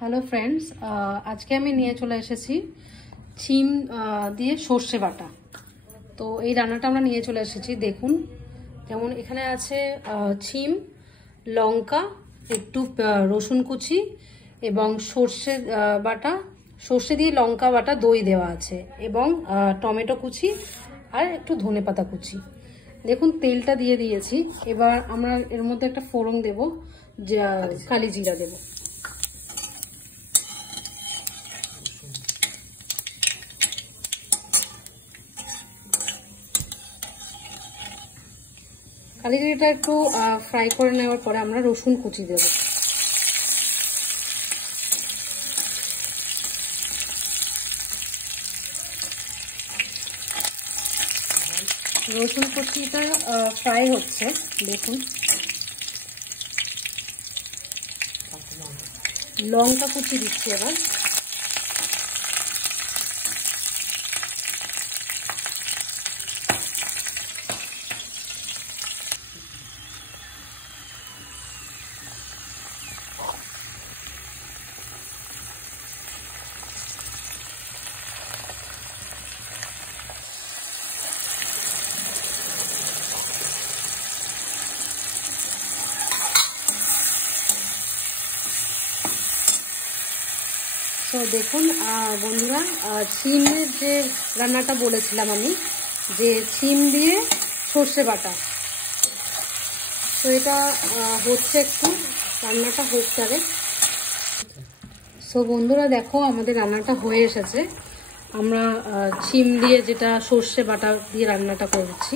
Hello friends, আজকে আমি নিয়ে চলে এসেছি শিম দিয়ে সর্ষে বাটা। তো এই রান্নাটা আমরা নিয়ে চলে এসেছি। দেখুন, যেমন এখানে আছে শিম, লঙ্কা, একটু রসুন কুচি এবং সর্ষে বাটা, সর্ষে দিয়ে লঙ্কা বাটা, দই দেওয়া আছে এবং টমেটো কুচি আর একটু ধনেপাতা কুচি। দেখুন, তেলটা দিয়ে দিয়েছি। এবার আমরা এর মধ্যে একটা ফোড়ন দেব, কালি জিরা দেব। কালি জিরাটা একটু ফ্রাই করে নেওয়ার পরে আমরা রসুন কুচি দেব। রসুন কুচিটা ফ্রাই হচ্ছে, দেখুন। লঙ্কা কুচি দিচ্ছি এবার। তো দেখুন বন্ধুরা, শিমের যে রান্নাটা বলেছিলাম আমি, যে শিম দিয়ে সর্ষে বাটা, তো এটা হচ্ছে, একটু রান্নাটা হোক তারে। সো বন্ধুরা দেখো, আমাদের রান্নাটা হয়ে এসেছে। আমরা শিম দিয়ে যেটা সর্ষে বাটা দিয়ে রান্নাটা করছি,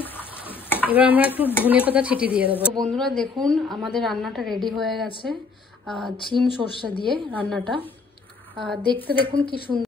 এবার আমরা একটু ধনেপাতা ছিটিয়ে দিয়ে দেবো। বন্ধুরা দেখুন, আমাদের রান্নাটা রেডি হয়ে গেছে। শিম সর্ষে দিয়ে রান্নাটা দেখতে দেখুন কি সুন্দর।